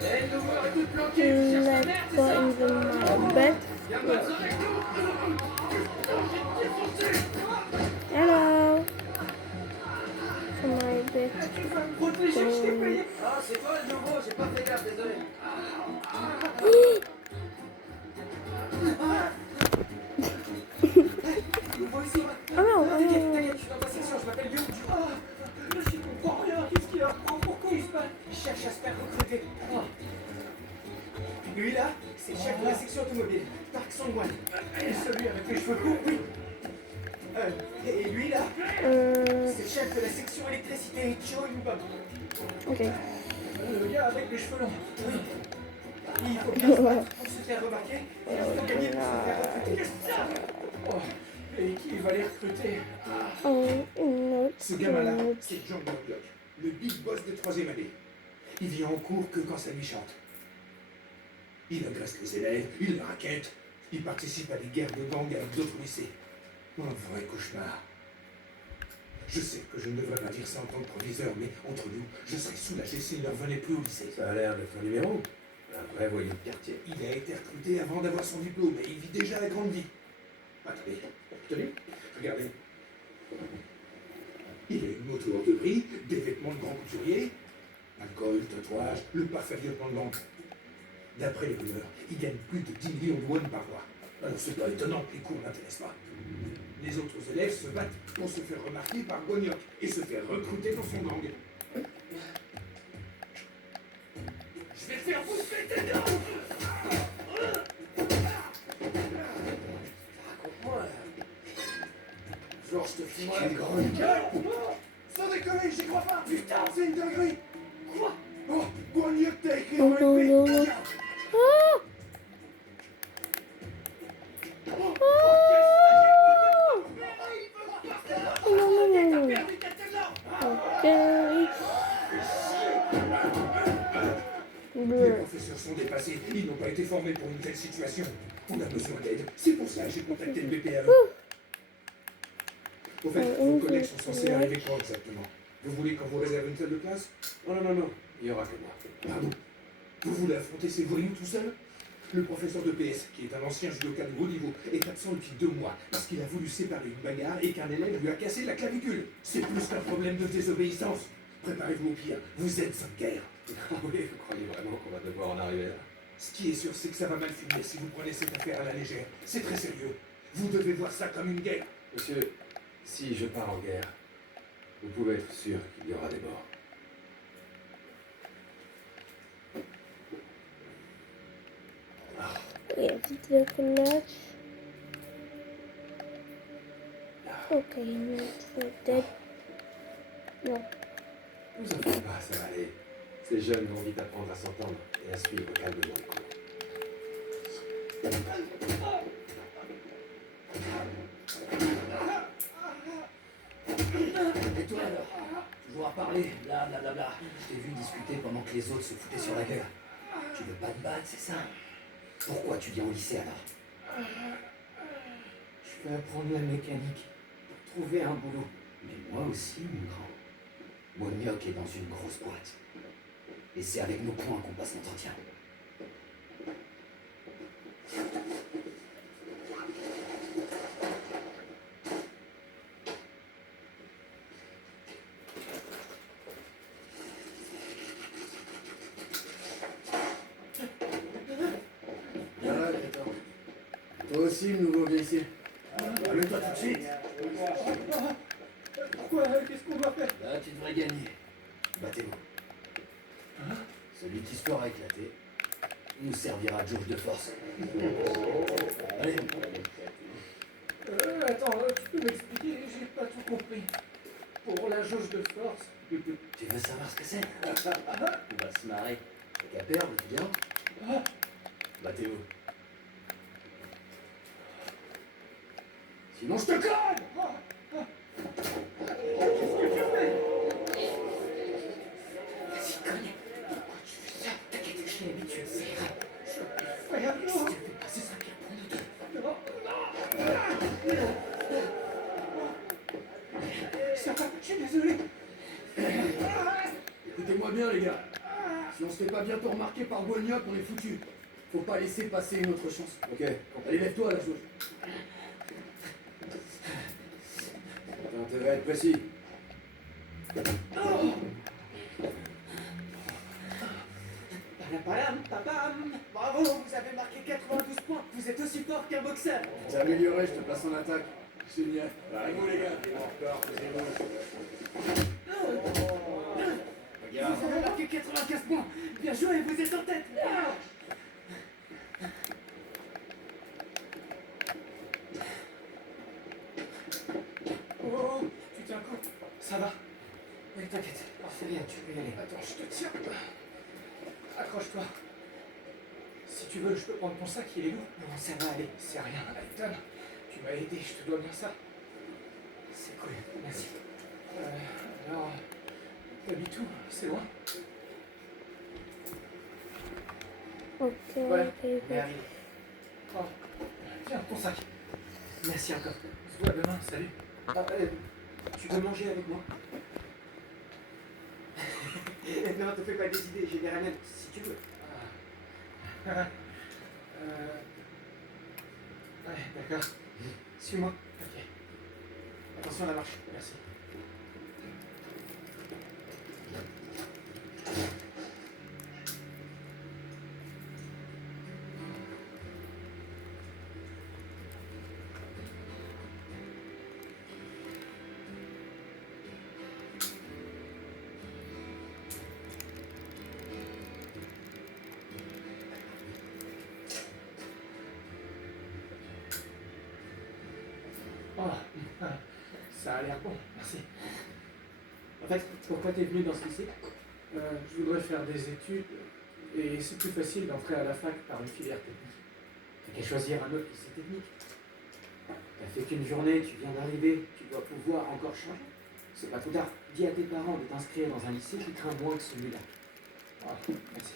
Eh, nous voir tout planqué, tu cherches la Let's merde, c'est go ça? in the bed. Viens me battre avec nous! Hello. For my bed. Tu vas me protéger, je t'ai payé! Ah, c'est toi le nouveau, j'ai pas fait gaffe, désolé. Nouveau ici, Oh non, t'inquiète, je suis dans ta section, je m'appelle Yu. Je comprends rien, qu'est-ce qu'il a? Pourquoi il se bat? Il cherche à se faire recruter. Lui là, c'est le chef de la section automobile, Park Sang-wan. Et celui avec les cheveux courts, oui. Et lui là, c'est le chef de la section électricité, Cho Yubam. Ok. Le gars avec les cheveux longs, oui. Il faut bien se battre pour se faire remarquer. Et il faut gagner pour se faire recruter. Qu'est-ce que c'est? Oh, et qui va les recruter? Ce gamin-là, c'est John Murdoch, le big boss de 3e année. Il vient en cours que quand ça lui chante. Il agresse les élèves, il les raquette, il participe à des guerres de gang avec d'autres lycées. Un vrai cauchemar. Je sais que je ne devrais pas dire ça en tant que proviseur, mais entre nous, je serais soulagé s'il ne revenait plus au lycée. Ça a l'air d'être un numéro. Un vrai voyou de quartier. Il a été recruté avant d'avoir son diplôme et il vit déjà la grande vie. Attendez, tenez, regardez. Il a une moto hors de prix, des vêtements de grand couturier, alcool, tatouage, le parfait lieutenant de gang. D'après les rumeurs, il gagne plus de 10 millions de won par mois. Alors c'est pas étonnant que les cours n'intéressent pas. Les autres élèves se battent pour se faire remarquer par Gonyok et se faire recruter dans son gang. Je vais te faire bouffer tes dents! Raconte-moi là. Genre, je te fume la grande. Sans déconner, j'y crois pas. Putain! C'est une dinguerie. Quoi? Oh, Gonyok t'a écrit Oh dans non, le non, pays. non. Tiens. Ah! Les professeurs sont dépassés. Ils n'ont pas été formés pour une telle situation. On a besoin d'aide. C'est pour ça que j'ai contacté le BPAE. Au fait, vos collègues sont censés arriver quand exactement? Vous voulez qu'on vous réserve une salle de classe? Oh non, non, non. Il y aura que moi. Pardon. Vous voulez affronter ces voyous tout seul? Le professeur de PS, qui est un ancien judoka de haut niveau, est absent depuis 2 mois parce qu'il a voulu séparer une bagarre et qu'un élève lui a cassé la clavicule. C'est plus qu'un problème de désobéissance. Préparez-vous au pire. Vous êtes en guerre. Oui, vous croyez vraiment qu'on va devoir en arriver là? Ce qui est sûr, c'est que ça va mal finir si vous prenez cette affaire à la légère. C'est très sérieux. Vous devez voir ça comme une guerre. Monsieur, si je pars en guerre, vous pouvez être sûr qu'il y aura des morts. Yeah, video collage. Okay, not dead. No. Vous en faites pas, ça va aller. Ces jeunes vont vite apprendre à s'entendre et à suivre calmement les cours. Et toi alors? Toujours à parler, blablabla. Je t'ai vu discuter pendant que les autres se foutaient sur la gueule. Tu veux pas te battre, c'est ça? Pourquoi tu viens au lycée alors? Je vais apprendre la mécanique pour trouver un boulot. Mais moi aussi, mon grand. Wonyok est dans une grosse boîte. Et c'est avec nos points qu'on passe l'entretien. Toi aussi, le nouveau vieillicier. Amène-toi tout de suite. Pourquoi? Qu'est-ce qu'on doit faire? Là, tu devrais gagner. Battez-vous. Celui qui se fera éclater nous servira de jauge de force. Allez. Attends, tu peux m'expliquer? J'ai pas tout compris. Pour la jauge de force. Tu veux savoir ce que c'est? On va se marrer. T'as qu'à perdre, tu viens? Battez-vous. Sinon, je te colle! Vas-y, cogne. Pourquoi tu fais ça? T'inquiète, je l'ai habitué. C'est vrai. Si tu fais passer ça pire pour nous deux. Ça va, je suis désolé. Écoutez-moi bien, les gars. Si on se se fait pas bientôt remarquer par Wolniok, on est foutu. Faut pas laisser passer une autre chance. Ok, Allez, lève-toi, la chose. t'as intérêt à être précis. Palam, papam. Bravo, vous avez marqué 92 points. Vous êtes aussi fort qu'un boxeur. T'es amélioré, je te place en attaque. Génial. Allez, vous les gars. Encore, Vous avez marqué 95 points. Bien joué, vous êtes en tête. Oh, tu tiens un coup. Ça va? Oui, t'inquiète. C'est rien, tu peux y aller. Attends, je te tiens. Accroche-toi. Si tu veux, je peux prendre ton sac, il est lourd. Non, ça va aller. C'est rien, Alton. Tu m'as aidé, je te dois bien ça. C'est cool, merci. Alors, t'habites où? C'est loin? Ok, Ouais, ok, on est ok. arrivé. Oh, tiens, ton sac. Merci encore. On se voit demain, salut. Ah, tu veux manger avec moi? Non, te fais pas des idées, j'ai des ranettes, si tu veux. Ouais, d'accord. Suis-moi. Ok. Attention à la marche, merci. Oh, ça a l'air bon, merci. En fait, pourquoi t'es venu dans ce lycée? Je voudrais faire des études et c'est plus facile d'entrer à la fac par une filière technique. T'as qu'à choisir un autre lycée technique. T'as fait qu'une journée, tu viens d'arriver, tu dois pouvoir encore changer. C'est pas trop tard. Dis à tes parents de t'inscrire dans un lycée qui craint moins que celui-là. Ah, merci.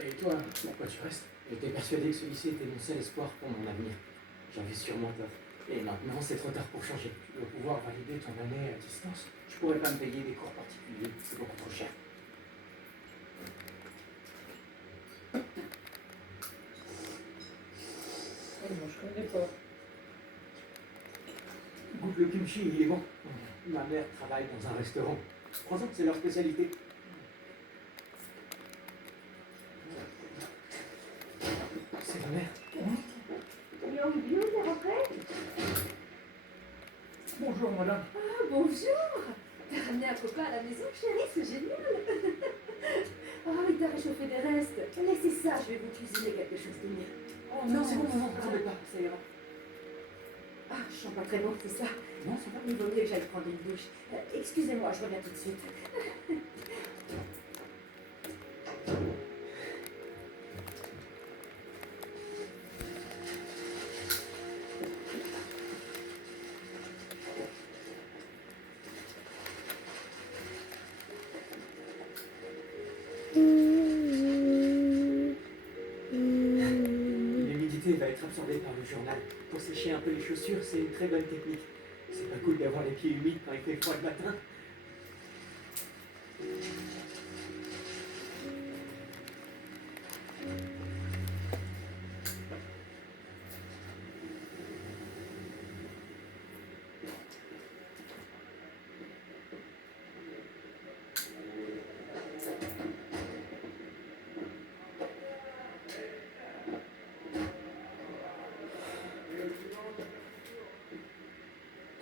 Et toi, pourquoi tu restes? J'étais persuadé que ce lycée était mon seul espoir pour mon avenir. J'avais sûrement tort. Et maintenant, c'est trop tard pour changer. Tu dois pouvoir valider ton année à distance. Je pourrais pas me payer des cours particuliers, c'est beaucoup trop cher. Moi, je connais pas. Goûte le kimchi, il est bon. Ma mère travaille dans un restaurant. Je crois que c'est leur spécialité. C'est ma mère. Bien, t'es rentré? Bonjour, madame. Ah, bonjour! T'as ramené un copain à la maison, chérie, c'est génial! Ah, il t'a réchauffé des restes. Laissez ça, je vais vous cuisiner quelque chose de mieux. Oh non, c'est bon, non, ne t'embête pas, ça ira. Ah, je sens pas très bon, c'est ça? Non, ça va. Il vaut mieux que j'aille prendre une douche. Excusez-moi, je reviens tout de suite. L'humidité va être absorbée par le journal. Pour sécher un peu les chaussures, c'est une très bonne technique. C'est pas cool d'avoir les pieds humides quand il fait froid le matin.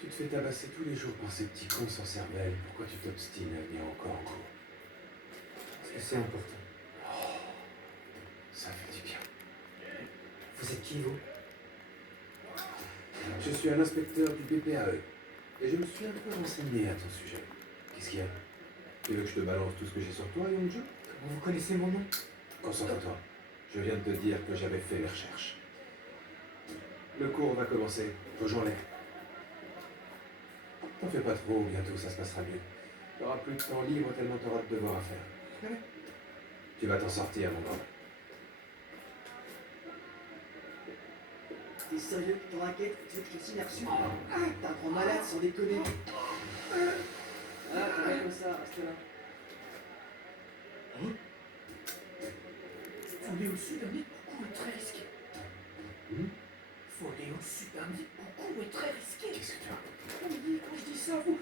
Tu te fais tabasser tous les jours par ces petits cons sans cervelle. Pourquoi tu t'obstines à venir encore en cours? Parce que c'est important. Ça fait du bien. Vous êtes qui, vous? Je suis un inspecteur du BPAE. Et je me suis un peu renseigné à ton sujet. Qu'est-ce qu'il y a? Tu veux que je te balance tout ce que j'ai sur toi, Yongju? Comment vous connaissez mon nom? Concentre-toi. Je viens de te dire que j'avais fait mes recherches. Le cours va commencer. Rejoins-les. T'en fais pas trop, bientôt ça se passera mieux. T'auras plus de temps libre tellement t'auras de devoirs à faire. Tu vas t'en sortir, mon grand. T'es sérieux? T'en raquette? Tu veux que je te signe là-dessus? T'es un grand malade, sans déconner. Ah, t'es pas comme ça, reste là. Voler au-dessus d'un nid de coucou est très risqué. Voler au-dessus d'un nid de coucou est très risqué. Qu'est-ce que tu as? Oui, quand je dis ça, vous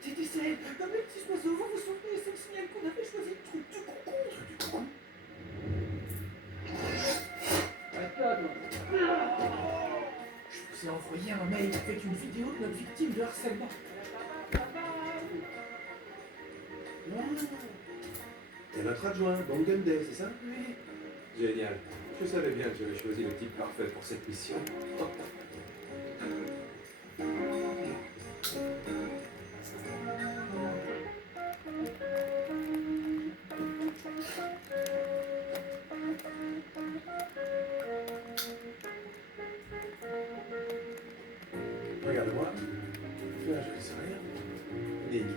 TTCL, comme les petits oiseaux, vous vous souvenez, c'est le signal qu'on avait choisi le truc du coucou. Le truc du coucou? Je vous ai envoyé un mail avec une vidéo de notre victime de harcèlement. T'es notre adjoint, Bangum Day, c'est ça? Oui. Génial. Je savais bien que j'avais choisi le type parfait pour cette mission. Regarde-moi. Tu vois, je ne sais rien. Nickel.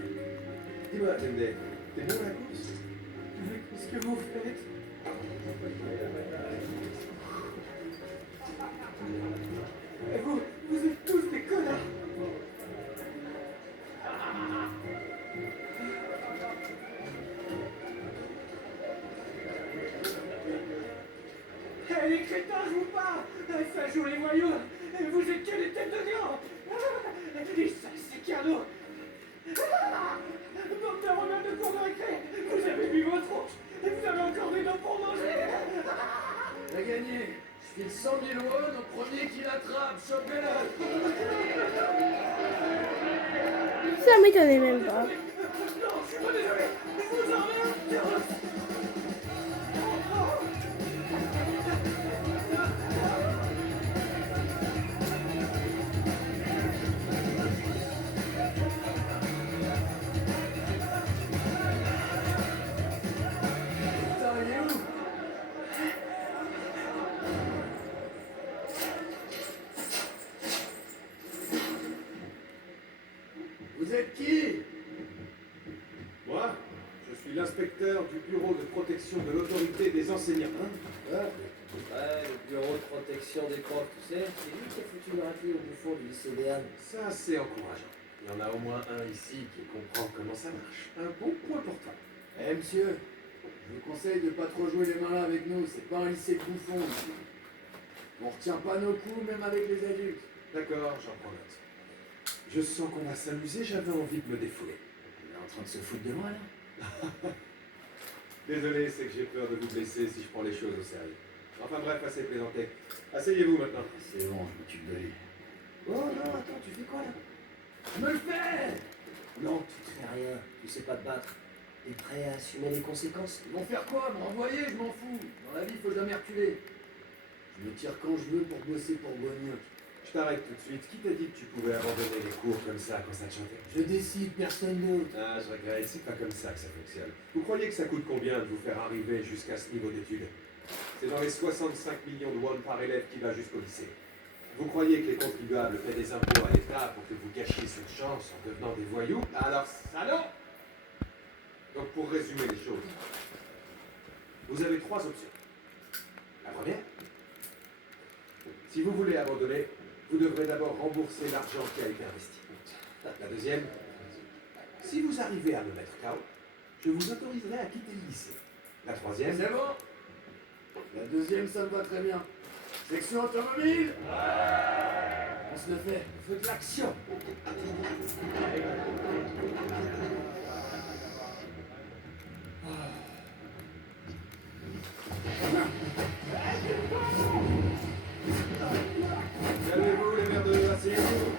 Dis-moi, Dende, t'es bon à la course? Qu'est-ce que vous faites? Et vous êtes tous des connards. Eh, les crétins, je vous parle. Ça joue les voyous. Et vous êtes que des têtes de lion. Les sales sicanos. Bande de rebelles de cours de récré. Vous avez bu votre tronche. Et vous avez encore des dents pour manger. T'as gagné. Je file 100 000 won au premier qui l'attrape. Chopez-le. Ça m'étonnait même pas. Non, je suis pas désolé. Vous en avez. Putain, il est où? Vous êtes qui? Moi, je suis l'inspecteur du bureau de protection de l'autorité des enseignants. Ouais, le bureau de protection des profs, tu sais, c'est lui qui a foutu le raclé au bouffon du lycée Béarn. Ça, c'est encourageant. Il y en a au moins un ici qui comprend comment ça marche. Un bon point pour toi. Eh monsieur, je vous conseille de pas trop jouer les malins avec nous, c'est pas un lycée de bouffons ici. On retient pas nos coups, même avec les adultes. D'accord, j'en prends note. Je sens qu'on va s'amuser, j'avais envie de me défouler. On est en train de se foutre de moi là. Désolé, c'est que j'ai peur de vous blesser si je prends les choses au sérieux. Enfin bref, assez plaisanté. Asseyez-vous maintenant. C'est bon, je m'occupe de lui. Oh non, attends, tu fais quoi là? Je me le fais! Non, tu te fais rien, tu sais pas te battre. T'es prêt à assumer les conséquences? Ils vont faire quoi? Me renvoyer? Je m'en fous. Dans la vie, faut jamais reculer. Je me tire quand je veux pour bosser pour Bognoc. Je t'arrête tout de suite. Qui t'a dit que tu pouvais abandonner les cours comme ça quand ça te chantait? Je décide, personne d'autre. Ah, je regrette, c'est pas comme ça que ça fonctionne. Vous croyez que ça coûte combien de vous faire arriver jusqu'à ce niveau d'études? C'est dans les 65 millions de won par élève qui va jusqu'au lycée. Vous croyez que les contribuables paient des impôts à l'État pour que vous gâchiez cette chance en devenant des voyous? Alors, ça non! Donc, pour résumer les choses, vous avez trois options. La première, si vous voulez abandonner, vous devrez d'abord rembourser l'argent qui a été investi. La deuxième, si vous arrivez à me mettre KO, je vous autoriserai à quitter le lycée. La troisième, C'est bon? La deuxième, ça me va très bien. Section automobile! On se le fait, on fait de l'action! calmez-vous les merdeux, asseyez-vous.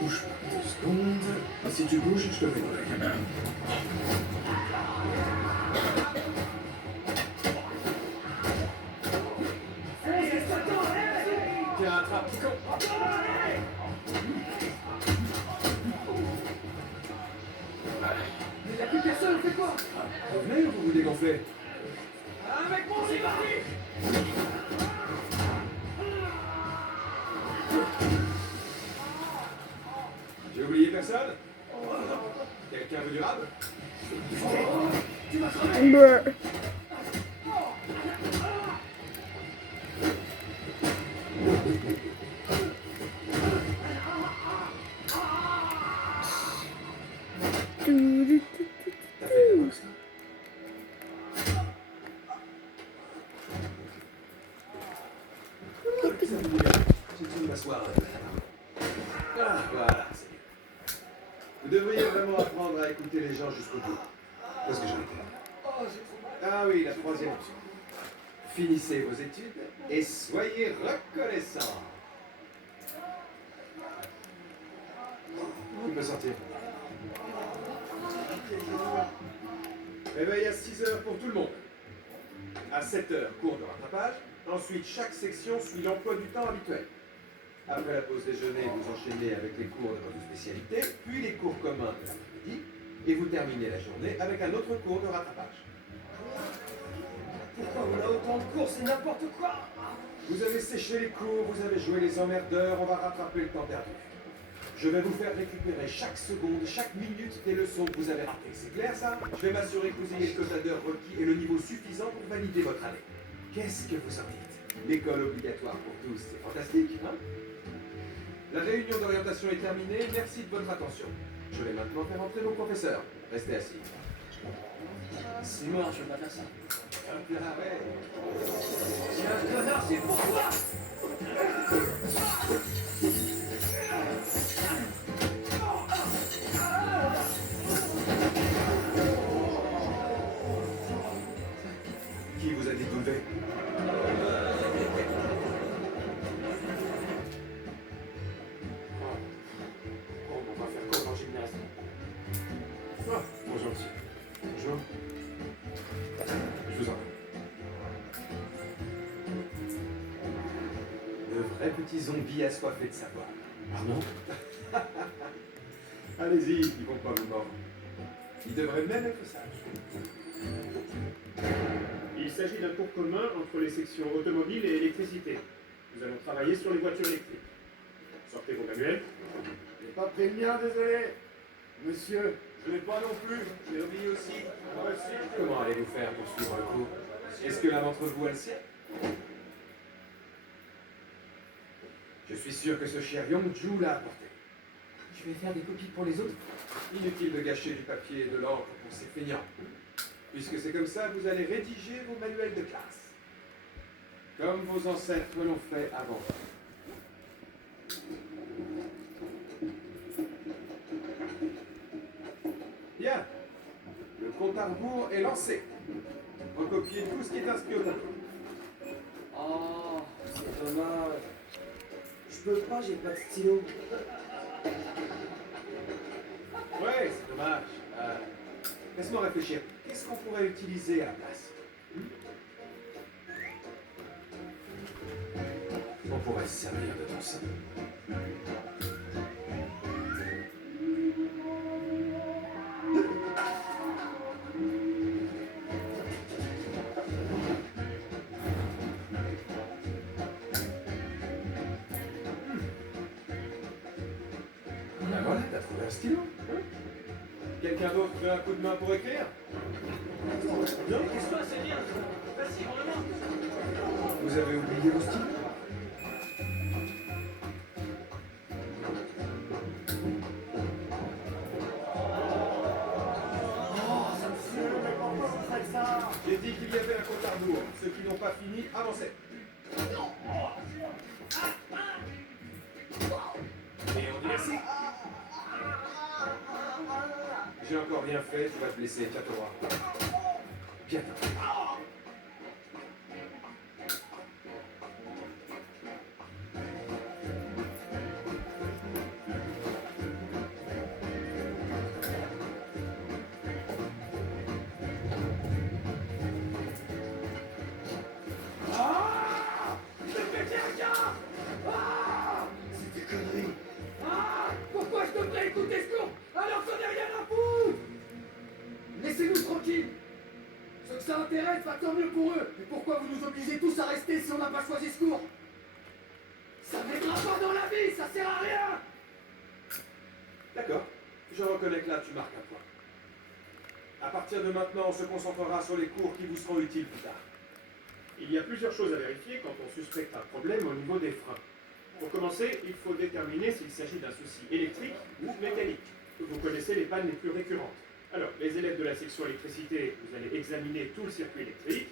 Bouge pas 2 secondes. Si tu bouges, je te fais une oreille. Tiens, attrape, petit con. Mais y'a plus personne, on fait quoi? Revenez ou vous vous dégonflez? Avec moi, c'est parti! personne? Quelqu'un veut du rab? Brr. T'as fait de la boxe, toi? J'ai besoin de m'asseoir. Ah, voilà, c'est mieux. Vous devriez vraiment apprendre à écouter les gens jusqu'au bout. Où est-ce que j'en étais? Ah oui, la troisième option. Finissez vos études et soyez reconnaissants. Tu peux sortir. Réveil à 6 heures pour tout le monde. À 7 heures, cours de rattrapage. Ensuite, chaque section suit l'emploi du temps habituel. Après la pause déjeuner, vous enchaînez avec les cours de votre spécialité, puis les cours communs de l'après-midi, et vous terminez la journée avec un autre cours de rattrapage. Pourquoi on a autant de cours? C'est n'importe quoi. Vous avez séché les cours, vous avez joué les emmerdeurs, on va rattraper le temps perdu. Je vais vous faire récupérer chaque seconde, chaque minute des leçons que vous avez ratées. C'est clair ça? Je vais m'assurer que vous ayez le quota d'heures requis et le niveau suffisant pour valider votre année. Qu'est-ce que vous en dites? L'école obligatoire pour tous, c'est fantastique, hein? La réunion d'orientation est terminée, merci de votre attention. Je vais maintenant faire entrer vos professeurs. Restez assis. C'est mort, je veux pas faire ça. Ah ouais. J'ai un connard, c'est pourquoi? Qui vous a dit de vous lever? Bon, on va faire quoi en gymnase? Ah, bonjour monsieur. Bonjour. Je vous en prie. De vrais petits zombies assoiffés de savoir. Pardon? Allez-y, ils vont pas vous mordre. Ils devraient même être sages. Il s'agit d'un cours commun entre les sections automobile et électricité. Nous allons travailler sur les voitures électriques. Sortez vos manuels. J'ai pas pris le mien, désolé. Monsieur, je l'ai pas non plus. J'ai oublié aussi. Moi aussi. Comment allez-vous faire pour suivre le cours? Est-ce que l'un d'entre vous a le sien? Je suis sûr que ce cher Yongju l'a apporté. Je vais faire des copies pour les autres. Inutile de gâcher du papier et de l'encre pour ces feignants. Puisque c'est comme ça, vous allez rédiger vos manuels de classe. Comme vos ancêtres l'ont fait avant. Bien. Le compte à rebours est lancé. Recopiez tout ce qui est inscrit au tableau. Oh, c'est dommage. Je peux pas, j'ai pas de stylo. Ouais, c'est dommage. Laisse-moi réfléchir. Qu'est-ce qu'on pourrait utiliser à la place? On pourrait se servir de ton sang. Ben voilà, t'as trouvé un stylo. Hein? Quelqu'un d'autre veut un coup de main pour écrire? Non, qu'est-ce que c'est bien? Vas-y, on le monte. Vous avez oublié vos stylos? J'ai dit qu'il y avait un compte à rebours. Ceux qui n'ont pas fini, avancez. Et on dit merci. J'ai encore rien fait, tu vas te blesser, tiens-toi voir. Viens. C'est des conneries. Pourquoi je devrais écouter ce cours alors qu'on n'a rien à foutre? Laissez-nous tranquilles. Ceux que ça intéresse, bah, tant mieux pour eux. Mais pourquoi vous nous obligez tous à rester si on n'a pas choisi ce cours? Ça n'aidera pas dans la vie, ça sert à rien. D'accord. Je reconnais que là, tu marques un point. À partir de maintenant, on se concentrera sur les cours qui vous seront utiles plus tard. Il y a plusieurs choses à vérifier quand on suspecte un problème au niveau des freins. Pour commencer, il faut déterminer s'il s'agit d'un souci électrique ou mécanique. Vous connaissez les pannes les plus récurrentes. Alors, les élèves de la section électricité, vous allez examiner tout le circuit électrique.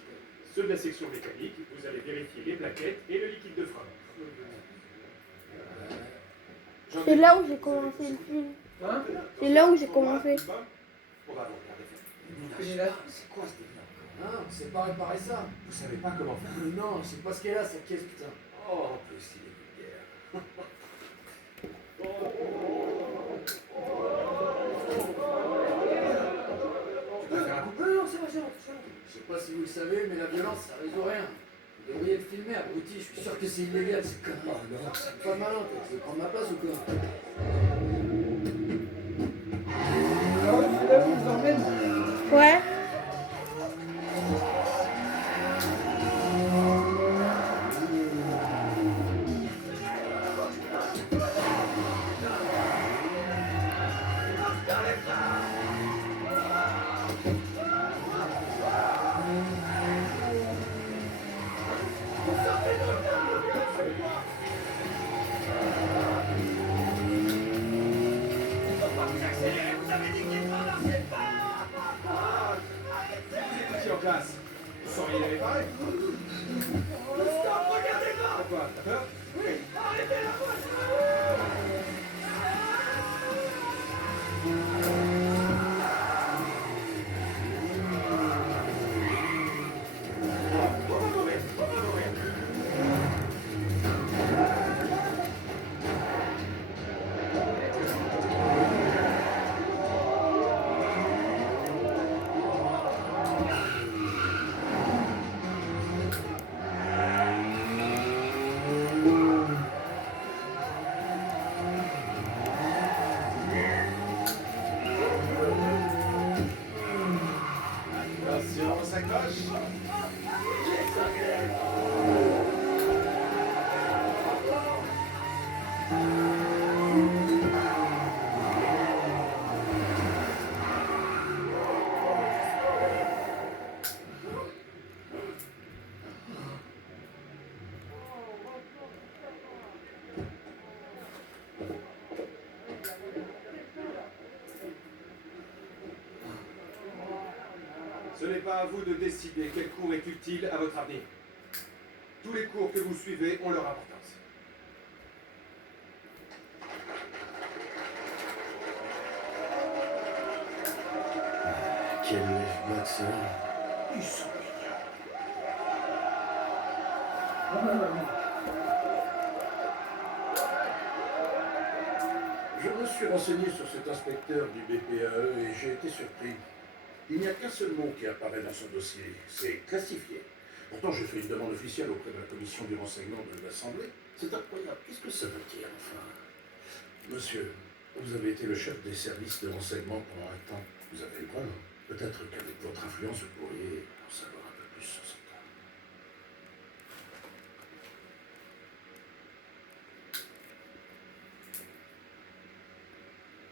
Ceux de la section mécanique, vous allez vérifier les plaquettes et le liquide de frein. C'est là où j'ai commencé le film. Hein? C'est là où j'ai commencé. On va vous regarder faire. C'est quoi ce délire encore, hein? On sait pas réparer ça. Vous savez pas comment faire. Non, je sais pas ce qu'elle a cette caisse, putain. Oh, en plus, il est vulgaire. Tu peux faire un coup? Non, c'est vrai, c'est vrai. Je sais pas si vous le savez, mais la violence, ça résout rien. Vous devriez le filmer, abruti, je suis sûr que c'est illégal, c'est comme... Oh non, c'est pas malin, toi. Tu veux prendre ma place ou quoi? Ouais. Qui en classe? Vous sauriez les réparer? Stop, regardez-moi! Pourquoi? T'as peur? Oui, arrêtez la voiture! Attention, ça coche! Ce n'est pas à vous de décider quel cours est utile à votre avenir. Tous les cours que vous suivez ont leur importance. Quel lève-boîte, ça. Ils sont mignons. Je me suis renseigné sur cet inspecteur du BPAE et j'ai été surpris. Il n'y a qu'un seul mot qui apparaît dans son dossier, c'est classifié. Pourtant, j'ai fait une demande officielle auprès de la commission du renseignement de l'Assemblée. C'est incroyable. Qu'est-ce que ça veut dire, enfin? Monsieur, vous avez été le chef des services de renseignement pendant un temps. Vous avez le droit, non? Peut-être qu'avec votre influence, vous pourriez en savoir un peu plus sur cet homme.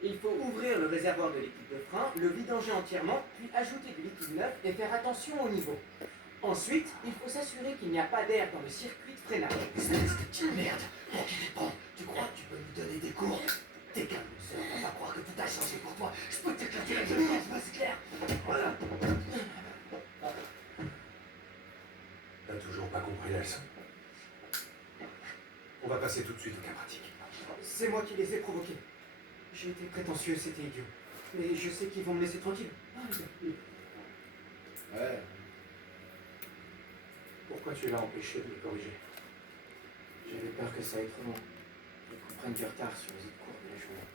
Il faut ouvrir le réservoir de liquide de frein, le vidanger entièrement, puis ajouter du liquide neuf et faire attention au niveau. Ensuite, il faut s'assurer qu'il n'y a pas d'air dans le circuit de freinage. Espèce de petite merde. Pour qui tu te prends? Tu crois que tu peux nous donner des cours? T'es qu'un loser, on va croire que tout a changé pour toi. Je peux t'éclater la gueule, c'est clair. Voilà. T'as toujours pas compris la leçon? On va passer tout de suite au cas pratique. C'est moi qui les ai provoqués. J'ai été prétentieux, c'était idiot. Mais je sais qu'ils vont me laisser tranquille. Ouais. Pourquoi tu l'as empêché de les corriger? J'avais peur que ça aille trop loin. Ils comprennent du retard sur les autres cours de la journée.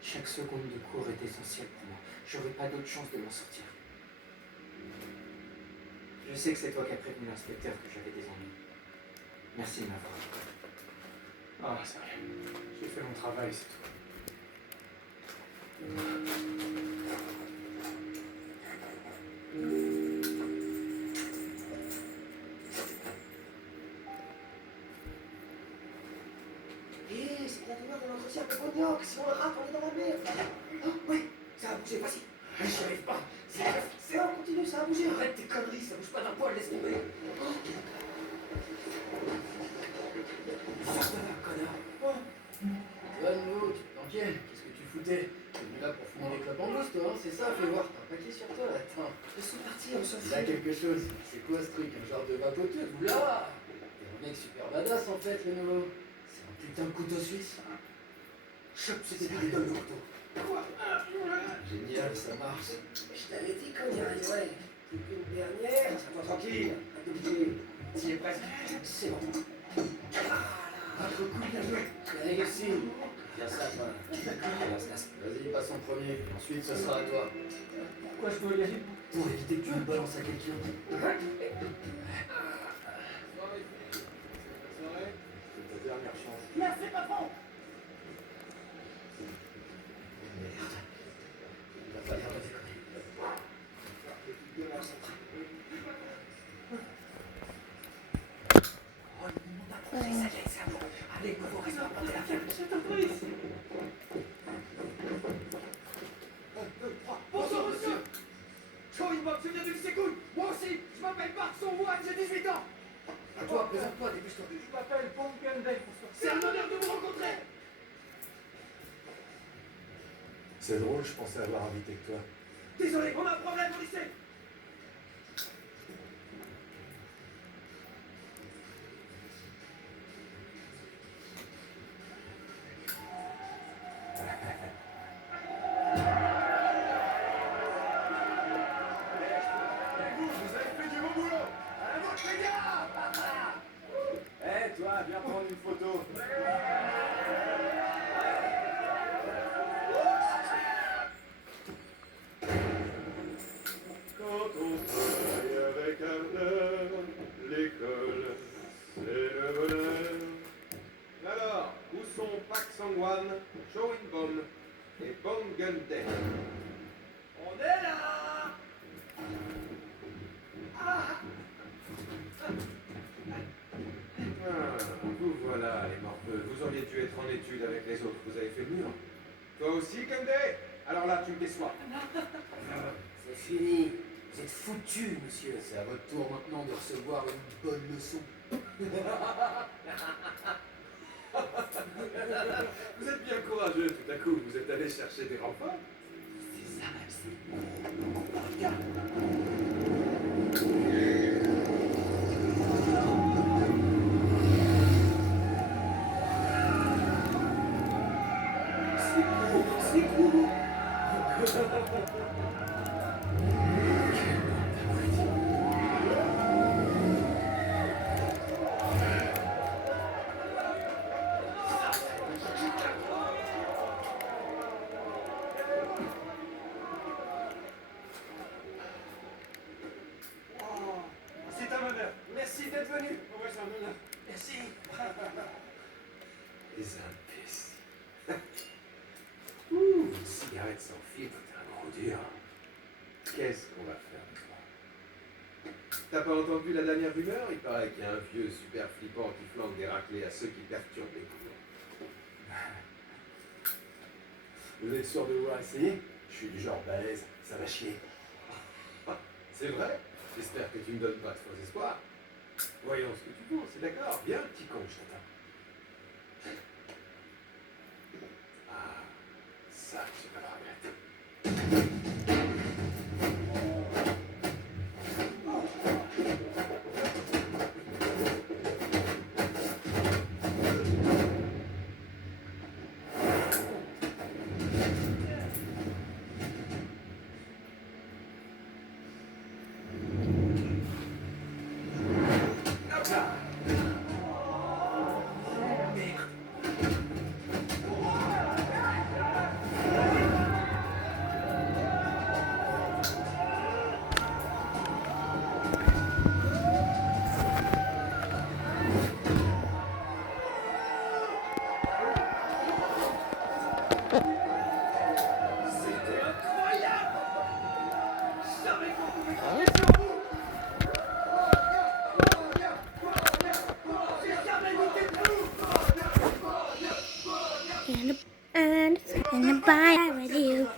Chaque seconde de cours est essentielle pour moi. J'aurais pas d'autre chance de m'en sortir. Je sais que c'est toi qui as prévenu l'inspecteur que j'avais des ennuis. Merci de m'avoir. Ah, c'est rien. J'ai fait mon travail, c'est tout. Et c'est bien d'ouvrir de l'entretien de cognac. Si on le rate, on est dans la merde. Ah, ouais, ça a bougé, vas-y. Ah, j'y arrive pas. C'est on continue, ça a bougé. Arrête tes conneries, ça bouge pas d'un poil, laisse tomber. Sors de là, connard. Toi, de nouveau, tu t'inquiètes. Qu'est-ce que tu foutais? T'es venu là pour fumer des clopes en douce, toi, hein, c'est ça? Fais voir, t'as un paquet sur toi, là. Attends. Laisse-nous partir, on s'en Il y a fout. quelque chose. C'est quoi ce truc? Un genre de vapoteuse? Oula! T'es un mec super badass, en fait, le nouveau. C'est un putain de couteau suisse. Chope ce débile et donne le couteau. Quoi? Génial, ça marche. Je t'avais dit qu'on y arriverait. Plus qu'une dernière. Tiens-toi tranquille. Un tout petit. T'y es presque. C'est bon. Ah, trop cool, bien joué. T'as réussi. Bien ça, toi. Vas-y, passe en premier. Ensuite, ce sera à toi. Pourquoi je dois y aller? Pour éviter que tu le balances à quelqu'un. C'est ta dernière chance. Merci, patron. Merde. Il va pas l'air de déconner. Oh, le moment d'approcher, ça y est, c'est à bon. Allez, nouveau, reste pas porter la fièvre. Je t'en prie. 1, 2, 3. Bonjour, monsieur. Showing Bob, je viens de Lycée-Cool. Moi aussi, je m'appelle Marc Sonwood, j'ai 18 ans. À toi, présente-toi, dépêche-toi. Je m'appelle Bongendek, François. C'est un honneur de vous rencontrer. C'est drôle, je pensais avoir invité que toi. Désolé, on a un problème au lycée. Vous avez fait du bon boulot. À la vôtre, les gars. Eh, toi, viens prendre une photo. Quand on travaille avec ardeur, l'école, c'est le bonheur. Alors, où sont Pak Sangwan, Chowinbom et Bongendek? On est là. Ah, vous voilà, les morveux. Vous auriez dû être en études avec les autres. Vous avez fait le mur. Toi aussi, Gendek? Alors là, tu me déçois. C'est fini. Vous êtes foutus, monsieur. C'est à votre tour maintenant de recevoir une bonne leçon. Vous êtes bien courageux, tout à coup. Vous êtes allé chercher des remparts. C'est ça, Maxime. Regarde. C'est cool. C'est un honneur. Merci d'être venu. Oh, ouais, c'est un honneur. Merci. Les imbéciles. Ouh, une cigarette sans filtre, t'es un gros dur. Qu'est-ce qu'on va faire de toi? T'as pas entendu la dernière rumeur? Il paraît qu'il y a un vieux super flippant qui flanque des raclés à ceux qui perturbent les cours. Vous êtes sûr de vouloir essayer? Je suis du genre balèze, ça va chier. C'est vrai? J'espère que tu ne me donnes pas de faux espoirs. Voyons ce que tu penses, c'est d'accord? Viens, petit con, je t'attends. Ah, ça, tu vas le regretter. Merde. and a bye with you.